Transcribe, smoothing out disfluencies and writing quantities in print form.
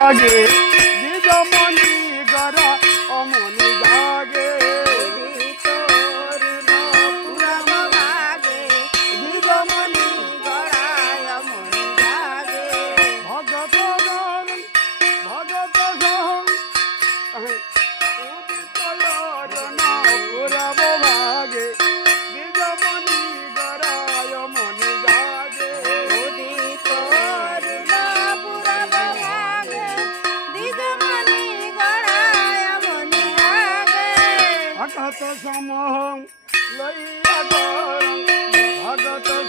জাগে দিগমণি গড়া অমনি জাগে তোর পুরব ভাগে দিগমণি গড়ায় মনি জাগে ভগত উদিত জন পুরব ভাগে দিগমণি গড়ায় মনি জাগে তোর পুরব ভাগে দিগমণি গড়ায় মনি জাগে ভগত সমহ লইয়া গরম ভগত